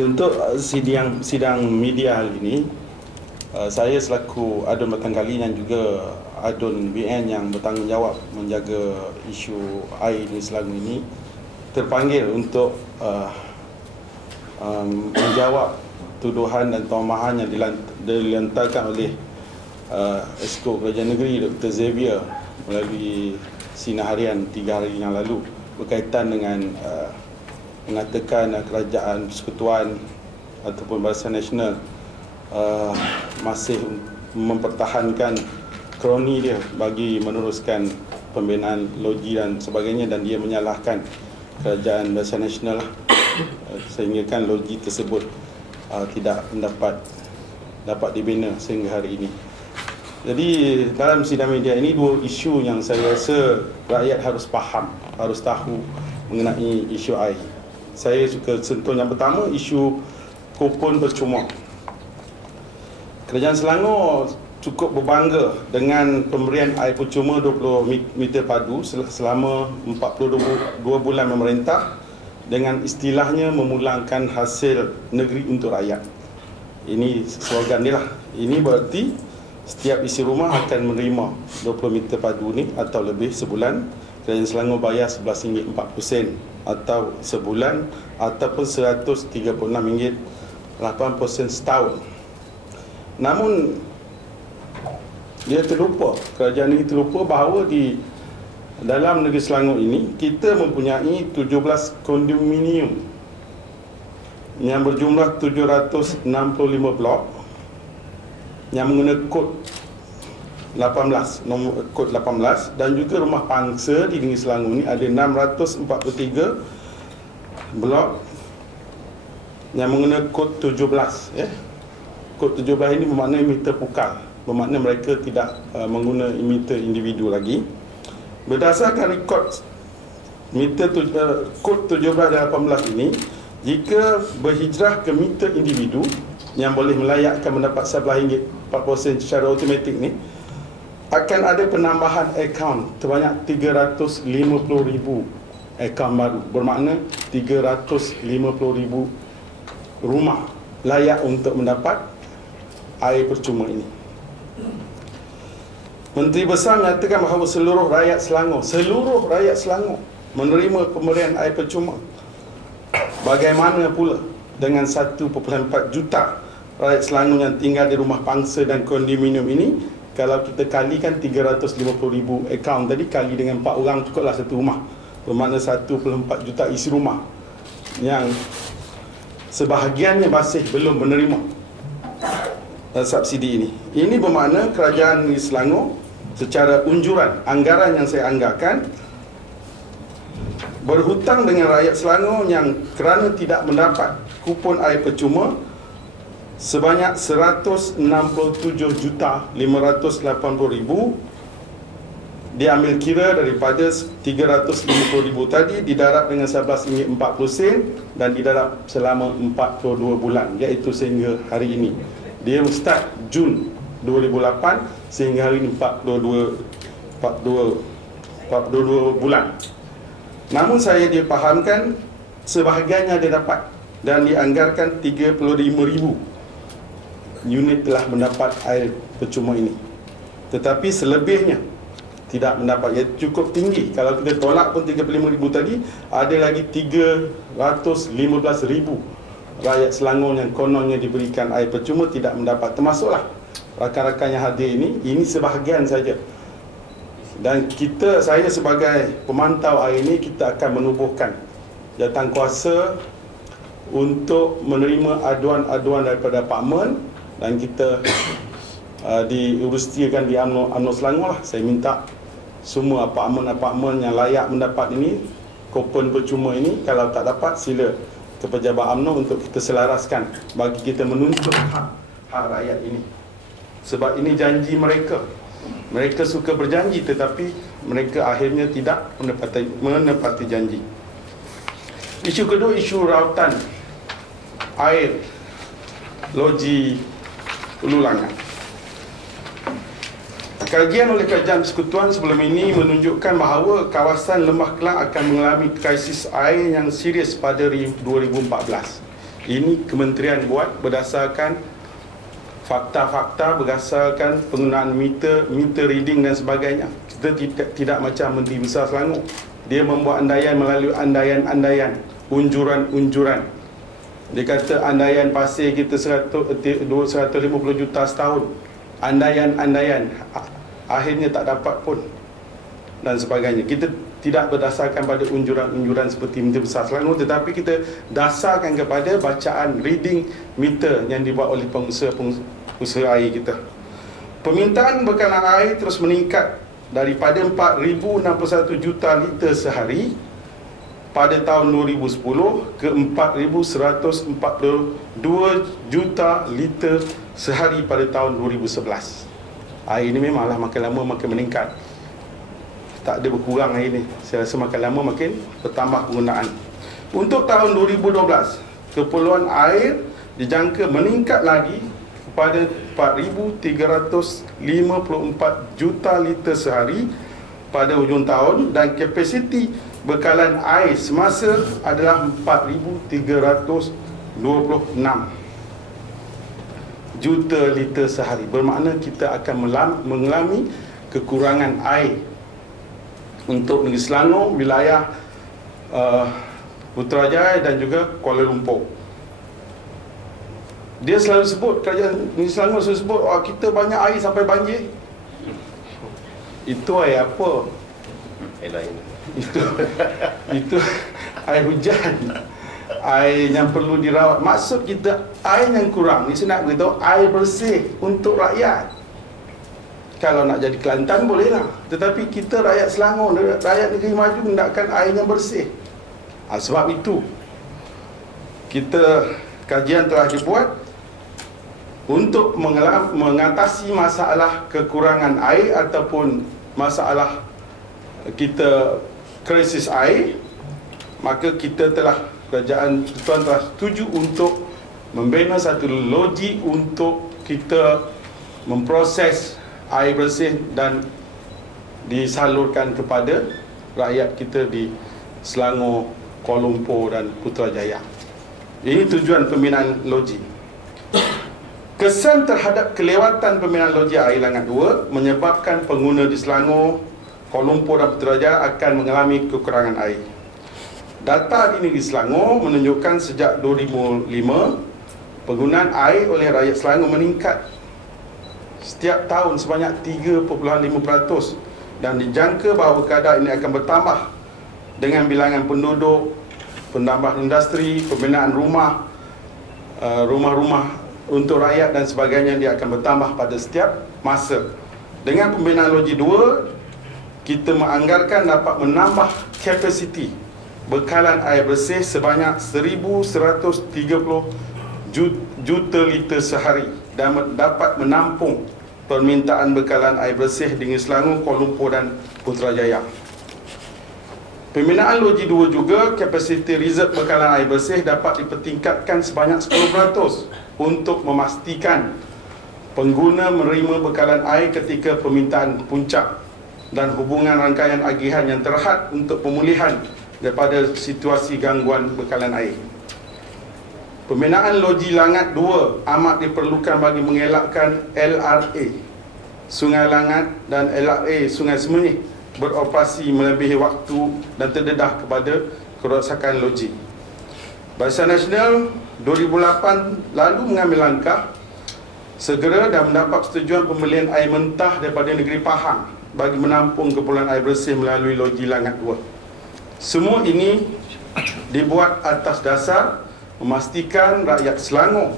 Okey, untuk sidang media hari ini, saya selaku adun Batanghali dan juga adun BN yang bertanggungjawab menjaga isu air di Selangor ini terpanggil untuk menjawab tuduhan dan tomahan yang dilontarkan oleh Esko Kerajaan Negeri Dr. Xavier melalui sinar harian 3 hari yang lalu berkaitan dengan mengatakan kerajaan persekutuan ataupun Barisan Nasional masih mempertahankan kroni dia bagi meneruskan pembinaan loji dan sebagainya, dan dia menyalahkan kerajaan Barisan Nasional sehingga kan loji tersebut tidak dapat dibina sehingga hari ini. Jadi dalam sidang media ini dua isu yang saya rasa rakyat harus faham, harus tahu mengenai isu air. Saya suka sentuh yang pertama, isu kupon percuma. Kerajaan Selangor cukup berbangga dengan pemberian air percuma 20 meter padu selama 42 bulan memerintah, dengan istilahnya memulangkan hasil negeri untuk rakyat. Ini slogan dia lah. Ini berarti setiap isi rumah akan menerima 20 meter padu ni atau lebih sebulan. Kerajaan Selangor bayar RM11.40 atau sebulan, ataupun RM136.80 setahun. Namun dia terlupa, kerajaan ini terlupa bahawa di dalam negeri Selangor ini kita mempunyai 17 kondominium yang berjumlah 765 blok yang menggunakan kod 18, nombor kod 18, dan juga rumah pangsa di negeri Selangor ini ada 643 blok yang menggunakan kod 17 ya. Kod 17 ini bermakna meter pukal, bermakna mereka tidak menggunakan meter individu lagi. Berdasarkan rekod kod 17 dan 18 ini, jika berhijrah ke meter individu yang boleh melayakkan mendapat RM11.40 secara automatik ni, akan ada penambahan akaun terbanyak 350,000 akaun baru. Bermakna 350,000 rumah layak untuk mendapat air percuma ini. Menteri Besar menyatakan bahawa seluruh rakyat Selangor menerima pemberian air percuma. Bagaimana pula dengan 1.4 juta rakyat Selangor yang tinggal di rumah pangsa dan kondominium ini? Kalau kita kalikan 350,000 akaun tadi kali dengan 4 orang, cukuplah satu rumah. Bermakna 1.4 juta isi rumah yang sebahagiannya masih belum menerima subsidi ini. Ini bermakna kerajaan negeri Selangor secara unjuran anggaran yang saya anggarkan berhutang dengan rakyat Selangor yang kerana tidak mendapat kupon air percuma sebanyak 167,580,000 diambil kira daripada 350,000 tadi, didarab dengan RM11.40 dan didarab selama 42 bulan, iaitu sehingga hari ini. Dia start Jun 2008 sehingga hari ini 42 bulan. Namun saya dipahamkan sebahagiannya dia dapat, dan dianggarkan 35,000 unit telah mendapat air percuma ini. Tetapi selebihnya tidak mendapat. Ia cukup tinggi. Kalau kita tolak pun 35,000 tadi, ada lagi 315,000 rakyat Selangor yang kononnya diberikan air percuma tidak mendapat. Termasuklah rakan-rakan yang hadir ini sebahagian saja. Dan saya sebagai pemantau air ini, kita akan menubuhkan jawatankuasa untuk menerima aduan-aduan daripada Parlimen, dan kita diurustikan di UMNO Selangor lah. Saya minta semua apartmen yang layak mendapat ini, kupon percuma ini, kalau tak dapat sila ke pejabat UMNO untuk kita selaraskan bagi kita menuntut hak rakyat ini. Sebab ini janji mereka. Mereka suka berjanji tetapi mereka akhirnya tidak menepati janji. Isu kedua, isu rautan air loji Hulu Langat. Kajian oleh Kerajaan Persekutuan sebelum ini menunjukkan bahawa kawasan Lembah Kelang akan mengalami krisis air yang serius pada 2014. Ini kementerian buat berdasarkan fakta-fakta, berdasarkan penggunaan meter reading dan sebagainya. Kita tidak macam Menteri Besar Selangor. Dia membuat andaian melalui andaian-andaian, unjuran-unjuran. Dia kata andaian pasir kita 150 juta setahun. Andaian-andaian, akhirnya tak dapat pun, dan sebagainya. Kita tidak berdasarkan pada unjuran-unjuran seperti Menteri Besar Selangor, tetapi kita dasarkan kepada bacaan reading meter yang dibuat oleh pengusaha air kita. Permintaan bekalan air terus meningkat daripada 4,061 juta liter sehari pada tahun 2010 ke 4,142 juta liter sehari pada tahun 2011. Air ini memanglah makin lama makin meningkat. Tak ada berkurang air ni. Saya rasa makin lama makin bertambah penggunaan. Untuk tahun 2012, keperluan air dijangka meningkat lagi kepada 4,354 juta liter sehari pada hujung tahun, dan kapasiti bekalan air semasa adalah 4,326 juta liter sehari. Bermakna kita akan mengalami kekurangan air untuk Negeri Selangor, wilayah Putrajaya dan juga Kuala Lumpur. Dia selalu sebut, kerajaan Negeri Selangor selalu sebut, oh, kita banyak air sampai banjir. Itu air apa? Air lain. Itu air hujan, air yang perlu dirawat. Maksud kita air yang kurang ni, saya nak beritahu air bersih untuk rakyat. Kalau nak jadi Kelantan bolehlah, tetapi kita rakyat Selangor, rakyat negeri maju hendakkan air yang bersih. Sebab itu kajian telah dibuat untuk mengatasi masalah kekurangan air ataupun masalah kita krisis air. Maka kita kerajaan Tuan telah setuju untuk membina satu logik untuk kita memproses air bersih dan disalurkan kepada rakyat kita di Selangor, Kuala Lumpur dan Putrajaya. Ini tujuan pembinaan loji. Kesan terhadap kelewatan pembinaan loji air Langat 2 menyebabkan pengguna di Selangor, Kuala Lumpur dan Putrajaya akan mengalami kekurangan air. Data di negeri Selangor menunjukkan sejak 2005 penggunaan air oleh rakyat Selangor meningkat setiap tahun sebanyak 3.5%, dan dijangka bahawa keadaan ini akan bertambah dengan bilangan penduduk, penambahan industri, pembinaan rumah-rumah untuk rakyat dan sebagainya. Dia akan bertambah pada setiap masa. Dengan pembinaan loji 2, kita menganggarkan dapat menambah kapasiti bekalan air bersih sebanyak 1,130 juta liter sehari dan dapat menampung permintaan bekalan air bersih di Selangor, Kuala Lumpur dan Putrajaya. Pembinaan loji 2 juga, kapasiti reserve bekalan air bersih dapat dipertingkatkan sebanyak 10% untuk memastikan pengguna menerima bekalan air ketika permintaan puncak dan hubungan rangkaian agihan yang terhad untuk pemulihan daripada situasi gangguan bekalan air. Pembinaan loji Langat 2 amat diperlukan bagi mengelakkan LRA Sungai Langat dan LRA Sungai Semenyih beroperasi melebihi waktu dan terdedah kepada kerosakan loji. Barisan Nasional 2008 lalu mengambil langkah segera dan mendapat persetujuan pembelian air mentah daripada negeri Pahang bagi menampung keperluan air bersih melalui loji Langat 2. Semua ini dibuat atas dasar memastikan rakyat Selangor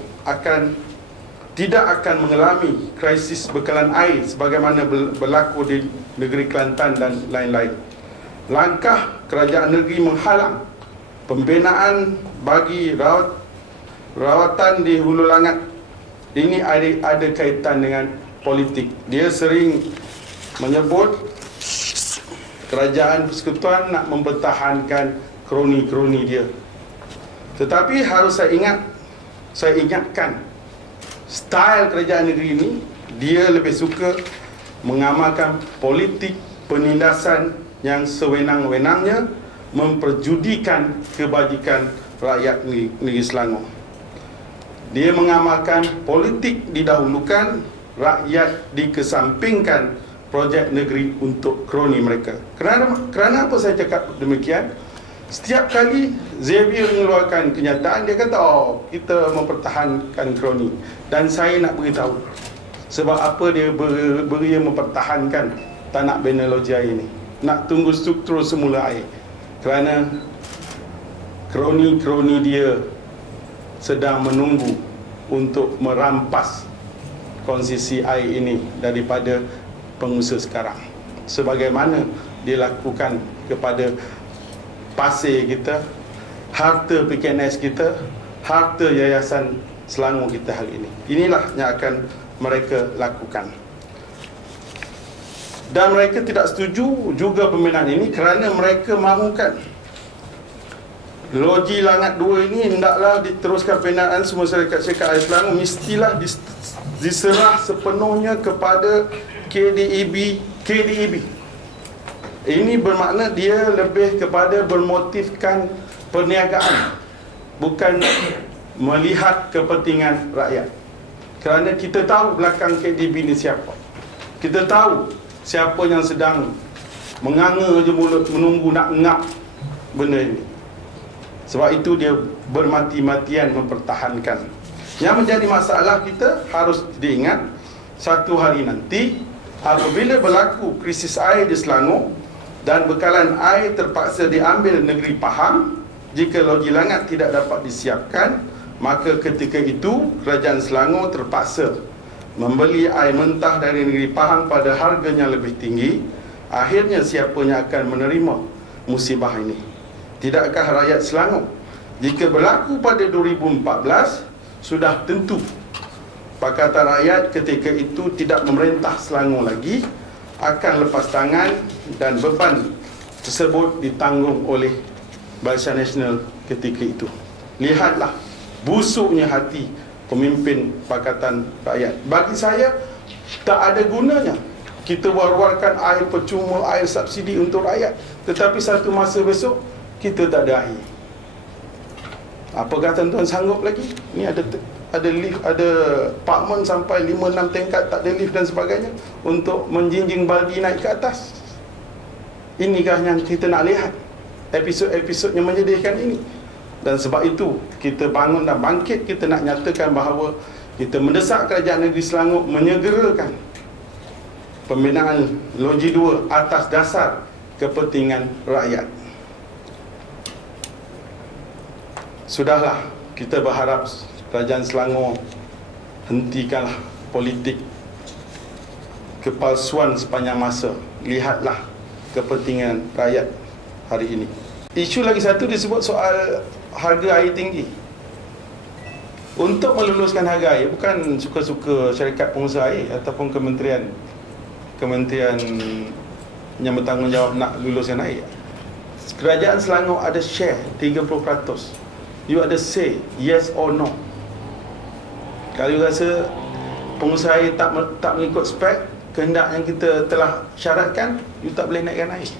tidak akan mengalami krisis bekalan air sebagaimana berlaku di negeri Kelantan dan lain-lain. Langkah kerajaan negeri menghalang pembinaan bagi rawatan di Hulu Langat ini ada kaitan dengan politik. Dia sering menyebut kerajaan persekutuan nak mempertahankan kroni-kroni dia. Tetapi harus saya ingatkan, style kerajaan negeri ini, dia lebih suka mengamalkan politik penindasan yang sewenang-wenangnya, memperjudikan kebajikan rakyat negeri Selangor. Dia mengamalkan politik didahulukan, rakyat dikesampingkan projek negeri untuk kroni mereka. Kerana apa saya cakap demikian? Setiap kali Xavier mengeluarkan kenyataan, dia kata, oh, kita mempertahankan kroni. Dan saya nak beritahu sebab apa dia beria mempertahankan tanah Benaloji air ini. Nak tunggu struktur semula air. Kerana kroni-kroni dia sedang menunggu untuk merampas konsesi air ini daripada pengusaha sekarang. Sebagaimana dia lakukan kepada pasir kita, harta PKNS kita, harta Yayasan Selangor kita hari ini. Inilah yang akan mereka lakukan. Dan mereka tidak setuju juga pembinaan ini kerana mereka mahukan Loji Langat 2 ini hendaklah diteruskan pembinaan semua syarikat-syarikat air Selangor mestilah diserah sepenuhnya kepada KDEB. Ini bermakna dia lebih kepada bermotifkan perniagaan, bukan melihat kepentingan rakyat. Kerana kita tahu belakang KDB ni siapa. Kita tahu siapa yang sedang menganga je mulut menunggu nak ngap benda ini. Sebab itu dia bermati-matian mempertahankan. Yang menjadi masalah kita harus diingat, satu hari nanti apabila berlaku krisis air di Selangor dan bekalan air terpaksa diambil negeri Pahang, jika Loji Langat tidak dapat disiapkan, maka ketika itu Kerajaan Selangor terpaksa membeli air mentah dari negeri Pahang pada harganya lebih tinggi. Akhirnya siapa yang akan menerima musibah ini? Tidakkah rakyat Selangor? Jika berlaku pada 2014, sudah tentu Pakatan Rakyat ketika itu tidak memerintah Selangor lagi, akan lepas tangan dan beban tersebut ditanggung oleh Barisan Nasional ketika itu. Lihatlah busuknya hati pemimpin Pakatan Rakyat. Bagi saya tak ada gunanya kita war-warkan air percuma, air subsidi untuk rakyat, tetapi satu masa besok kita tak ada air. Apakah tuan-tuan sanggup lagi? Ni ada lift, ada apartmen sampai 5-6 tingkat tak ada lift dan sebagainya untuk menjinjing baldi naik ke atas. Inikah yang kita nak lihat? Episod-episod yang menyedihkan ini. Dan sebab itu kita bangun dan bangkit, kita nak nyatakan bahawa kita mendesak Kerajaan Negeri Selangor menyegerakan pembinaan Loji 2 atas dasar kepentingan rakyat. Sudahlah, kita berharap Kerajaan Selangor hentikanlah politik kepalsuan sepanjang masa. Lihatlah kepentingan rakyat hari ini. Isu lagi satu disebut soal harga air tinggi. Untuk meluluskan harga air, bukan suka-suka syarikat pengusaha air ataupun kementerian yang bertanggungjawab nak luluskan air. Kerajaan Selangor ada share 30%. You ada say yes or no. Kalau you rasa pengusaha air tak mengikut spek kehendak yang kita telah syaratkan, you tak boleh naikkan air.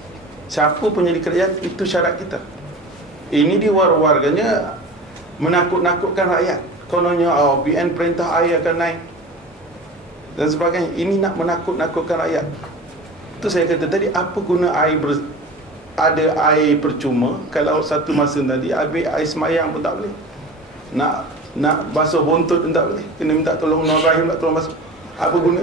Siapa pun jadi kerajaan, itu syarat kita. Ini dia war-warganya menakut-nakutkan rakyat. Kononnya BN perintah air akan naik dan sebagainya. Ini nak menakut-nakutkan rakyat. Itu saya kata tadi, apa guna ada air percuma kalau satu masa tadi ambil air semayang pun tak boleh, nak basuh buntut pun tak boleh, kena minta tolong Nur Rahim nak tolong basuh. Apa guna?